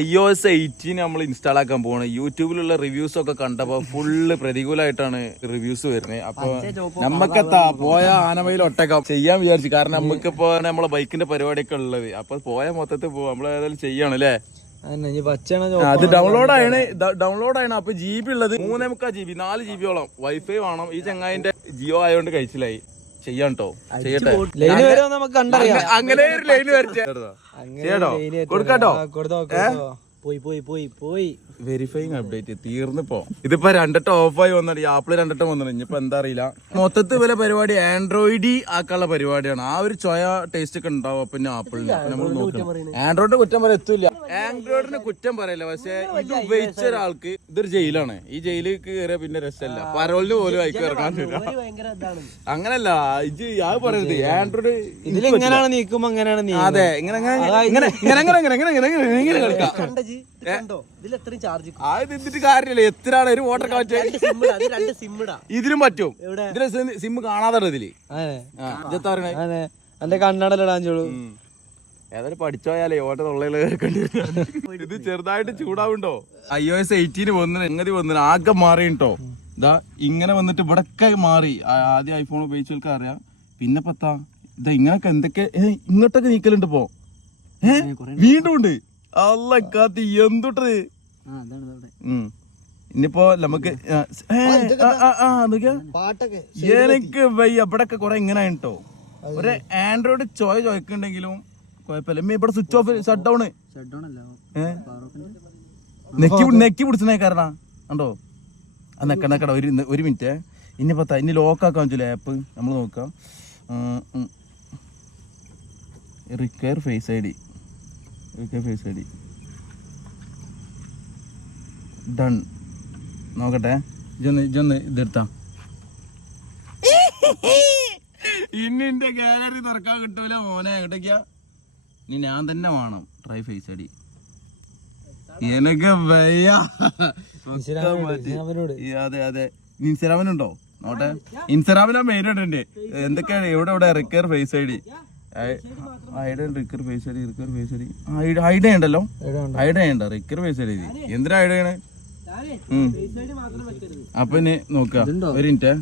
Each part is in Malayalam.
iOS 18 നമ്മൾ ഇൻസ്റ്റാൾ ആക്കാൻ പോവാണ്. യൂട്യൂബിലുള്ള റിവ്യൂസ് ഒക്കെ കണ്ടപ്പോ ഫുള്ള് പ്രതികൂലമായിട്ടാണ് റിവ്യൂസ് വരുന്നത്. അപ്പൊ നമുക്കെത്താ പോയ ആനമയിൽ ഒട്ടക്കം ചെയ്യാൻ വിചാരിച്ചു. കാരണം നമുക്കിപ്പോ നമ്മളെ ബൈക്കിന്റെ പരിപാടിയൊക്കെ ഉള്ളത്. അപ്പൊ പോയ മൊത്തത്തിൽ പോവാം. നമ്മൾ ഏതായാലും ചെയ്യാണ് അല്ലേ. അത് ഡൗൺലോഡ് ആണ്. അപ്പൊ GB ഉള്ളത് 3.4 GB 4 GB വൈഫൈ വേണം. ഈ ചങ്ങായിന്റെ ജിയോ ആയതുകൊണ്ട് കഴിച്ചിലായി. ചെയ്യാൻ കേട്ടോ, ചെയ്യട്ടെ. അങ്ങനെ ഒരു ലൈന് വരച്ചോ കൊടുക്കാട്ടോ. പോയി വെരിഫൈങ് അപ്ഡേറ്റ് തീർന്നിപ്പോ. ഇതിപ്പോ 2 ഓഫായി വന്നിട്ട് ആപ്പിള് 2 വന്നിട്ട്. ഇനിയിപ്പോ എന്താ അറിയില്ല. മൊത്തത്തിൽ വല്ല പരിപാടി ആൻഡ്രോയിഡ് ആക്കാനുള്ള പരിപാടിയാണ്. ആ ഒരു ചോയ ടേസ്റ്റ് ഒക്കെ ഉണ്ടാവും. പിന്നെ ആപ്പിളിന് നമ്മൾ നോക്കണം. ആൻഡ്രോയിഡിന് കുറ്റം പറയാൻ എത്തൂല. ആൻഡ്രോയിഡിന് കുറ്റം പറയില്ല. പക്ഷെ ഇത് ഉപയോഗിച്ച ഒരാൾക്ക് ഇതൊരു ജയിലാണ്. ഈ ജയിലിലേക്ക് കയറിയ പിന്നെ രസമല്ല. പരോളിന് പോലും അയക്ക് ഇറക്കാൻ പറ്റില്ല. അങ്ങനല്ല ഇത് അത് പറയരുത്. ആൻഡ്രോയിഡ് ഇതിലെങ്ങനെയാണ് നീക്കുമ്പോ അങ്ങനെയാണ്. അതെ ഇങ്ങനെ കളിക്കാം. ഇതിട്ട് കാര്യമില്ല. എത്രയാണ് ഒരു വോട്ടർ കാറ്റ് ഇതിലും പറ്റും. ഇതില് സിം കാണാതെ ഇതില് എന്റെ കണ്ണാടല്ലോ. ഏതായാലും പഠിച്ചോയാലേ ഓട്ടം തൊള്ളയില് കേൾക്കേണ്ടി വരും. ഇത് ചെറുതായിട്ട് ചൂടാവുണ്ടോ. iOS 18 വന്നിന് ആകെ മാറിട്ടോ. ഇതാ ഇങ്ങനെ വന്നിട്ട് ഇവിടൊക്കെ മാറി. ആദ്യം ഐഫോൺ ഉപയോഗിച്ചവർക്ക് അറിയാം. പിന്നെ പത്താ ഇതാ ഇങ്ങനൊക്കെ എന്തൊക്കെ ഇങ്ങോട്ടൊക്കെ നീക്കലുണ്ട് ഇപ്പോ. വീണ്ടും ഉണ്ട്. അല്ല കാത്തി എന്തൊട്ടത്. ഇനിയിപ്പോ നമുക്ക് എനിക്ക് വയ്യ. ഇവിടൊക്കെ കൊറേ ഇങ്ങനെ കേട്ടോ. ഒരു ആൻഡ്രോയിഡ് ചോയ്ക്കുണ്ടെങ്കിലും കുഴപ്പമില്ല. ഇവിടെ സ്വിച്ച് ഓഫ് ഷട്ട് ഡൗൺ നെക്കി പിടിച്ചേ കാരണം കണ്ടോ. നെക്കട ഒരു മിനിറ്റ്. ഇനി പത്താ ഇനി ലോക്ക് ആക്കാൻ പറ്റില്ല ആപ്പ്. നമ്മൾ നോക്കാം. Recover face I D done. നോക്കട്ടെ. ഇജൊന്ന് ഇതെടുത്താ. ഇനി എന്റെ ഗാലറി തുറക്കാൻ കിട്ടൂല മോനെ. എവിടേക്കാ ഇനി ഞാൻ തന്നെ വേണം. Try face I D. എനിക്ക് വയ്യ. അതെ ഇൻസ്റ്റാഗ്രാമിനുണ്ടോ നോട്ടെ. ഇൻസ്റ്റാഗ്രാമിലാ മെയിൻ ഉണ്ട്. എന്തൊക്കെയാണ് എവിടെ recover face I D idea ഉണ്ടല്ലോ. ഐഡിയ ഉണ്ടോ റിക്കർ ഫേസ് ഐ ഡി. എന്തിനാ ഐഡിയാണ്. അപ്പൊ ഇനി നോക്ക ഒരു മിനിറ്റ്.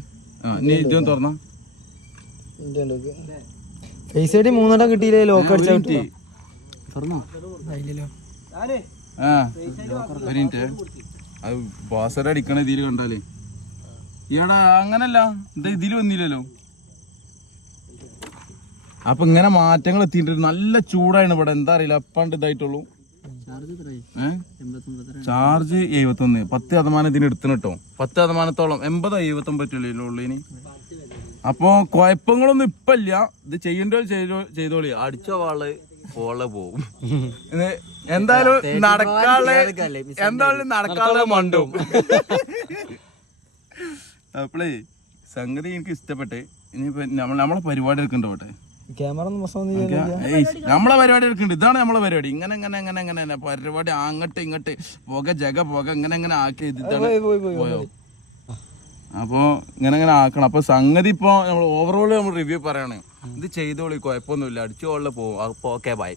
നീ ഇതൊന്നും തുറന്നോ. ഫേസ് ഐ ഡി 3 കിട്ടിയില്ലേ. ലോക്ക് അടിച്ചാ ഒരു മിനിറ്റ്. അത് പാസ്വേഡ് അടിക്കണ ഇതില് കണ്ടാലേ. ഈടാ അങ്ങനല്ല. എന്താ ഇതില് വന്നില്ലല്ലോ. അപ്പൊ ഇങ്ങനെ മാറ്റങ്ങൾ എത്തിയിട്ടുണ്ട്. നല്ല ചൂടാണ് ഇവിടെ. എന്താ അറിയില്ല. അപ്പാണ്ട് ഇതായിട്ടുള്ളൂ. ചാർജ് 71. 10% ഇതിന് എടുത്തിന് കേട്ടോ. 10%. 80 79 ഉള്ളു. അപ്പൊ കുഴപ്പങ്ങളൊന്നും ഇപ്പൊ ഇല്ല. ഇത് ചെയ്യണ്ടോ ചെയ്തോളി. അടിച്ച വാള് പോളെ പോവും. എന്തായാലും നടക്കാളെ മണ്ടും. അപ്പളേ സംഗതി എനിക്ക് ഇഷ്ടപ്പെട്ട്. ഇനിയിപ്പോ നമ്മളെ പരിപാടി എടുക്കണ്ടോട്ടെ. നമ്മളെ പരിപാടി എടുക്കുന്നുണ്ട്. ഇതാണ് നമ്മളെ പരിപാടി. ഇങ്ങനെ പരിപാടി അങ്ങോട്ട് ഇങ്ങോട്ട് പുക ഇങ്ങനെ ആക്കി ഇതിട്ടാണ് പോയോ. അപ്പൊ ഇങ്ങനെ ആക്കണം. അപ്പൊ സംഗതി ഇപ്പൊ നമ്മൾ ഓവറോൾ നമ്മൾ റിവ്യൂ പറയണേ. ഇത് ചെയ്തോളി കുഴപ്പമൊന്നുമില്ല. അടിച്ചു കൊള്ള പോവും. അപ്പൊ ഓക്കെ ബൈ.